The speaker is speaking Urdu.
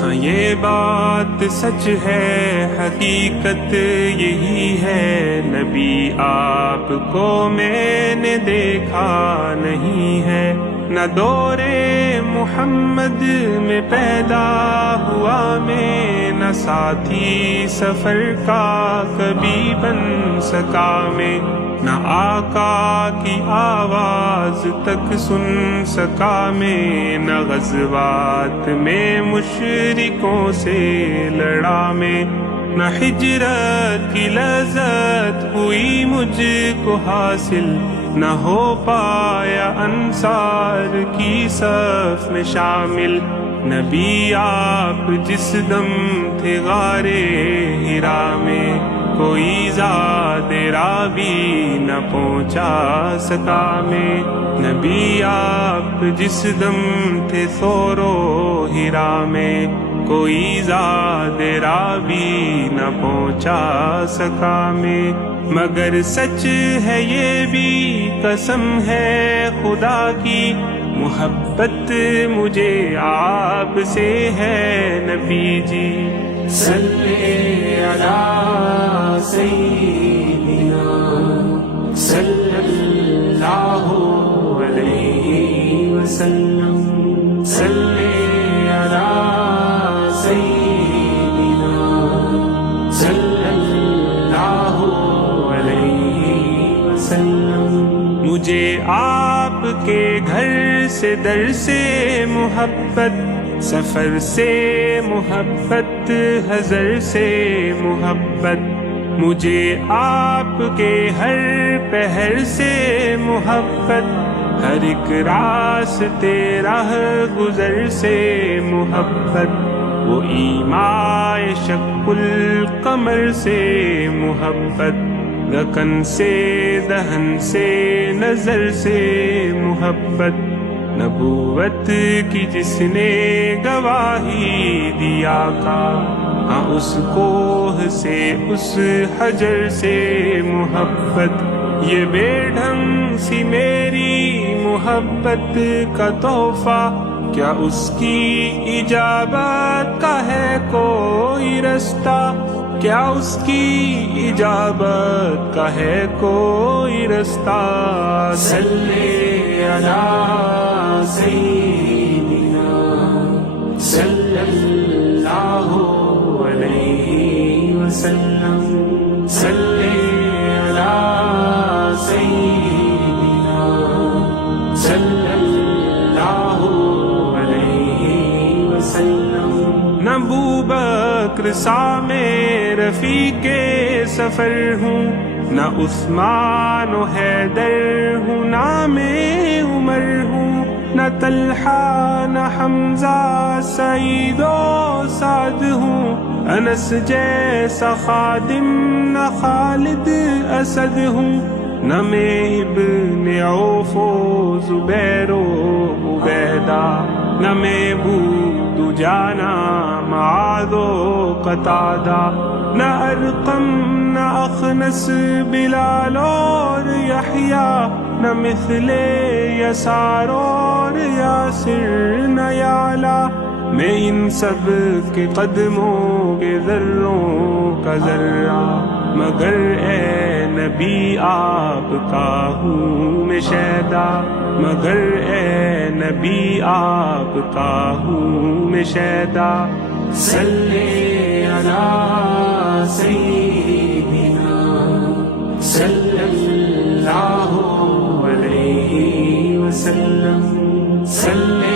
ہاں یہ بات سچ ہے، حقیقت یہی ہے، نبی آپ کو میں نے دیکھا نہیں ہے، نہ دور محمد میں پیدا ہوا میں، نہ ساتھی سفر کا کبھی بن سکا میں، نہ آقا کی آواز تک سن سکا میں، نہ غزوات میں مشرکوں سے لڑا میں، نہ ہجرت کی لذت ہوئی مجھ کو حاصل، نہ ہو پایا انصار کی صف میں شامل، نبی آپ جس دم تھے غار حرا میں، کوئی ذات رابی نہ پہنچا سکا میں، نبی آپ جس دم تھے ثور و حرا میں، کوئی ذات رابی نہ پہنچا سکا میں، مگر سچ ہے یہ بھی قسم ہے خدا کی، محبت مجھے آپ سے ہے نبی جی، صلی علی سیدنا صلی اللہ علیہ وسلم، صلی علی سیدنا صلی اللہ علیہ وسلم، مجھے آپ کے گھر سے در سے محبت، سفر سے محبت، حضر سے محبت، مجھے آپ کے ہر پہر سے محبت، ہر ایک راستے راہ گزر سے محبت، وہ ایمائے شق القمر سے محبت، دکن سے دہن سے نظر سے محبت، نبوت کی جس نے گواہی دیا تھا، ہاں اس کوہ سے اس حجر سے محبت، یہ بے ڈھنگ سی میری محبت کا تحفہ، کیا اس کی اجابت کا ہے کوئی رستہ، کیا اس کی اجابت کا ہے کوئی رستہ، صلی علی سیدنا صلی اللہ علیہ وسلم، صلی علی سیدنا صلی اللہ علیہ وسلم، نہ ابوبکر سا میں رفیق سفر ہوں، نہ عثمان و حیدر ہوں، نہ میں عمر ہوں، نہ طلحہ نہ حمزہ سعید و سعد ہوں، انس جیسا خادم نہ خالد اسد ہوں، نہ میں ابن عوف و زبیر و عبیدہ، نہ میں بود جانا معاذ و قتادہ، نہ ارقم نہ اخنس بلال اور یحییٰ، نہ مثل یسار اور یاسر نہ یعلا، میں ان سب کے قدموں کے ذروں کا ذرہ، مگر اے نبی آپ کا ہوں میں شیدا، مگر اے نبی آپ کا ہوں میں شیدا، صلی علی سیدنا صلی اللہ علیہ وسلم، صلی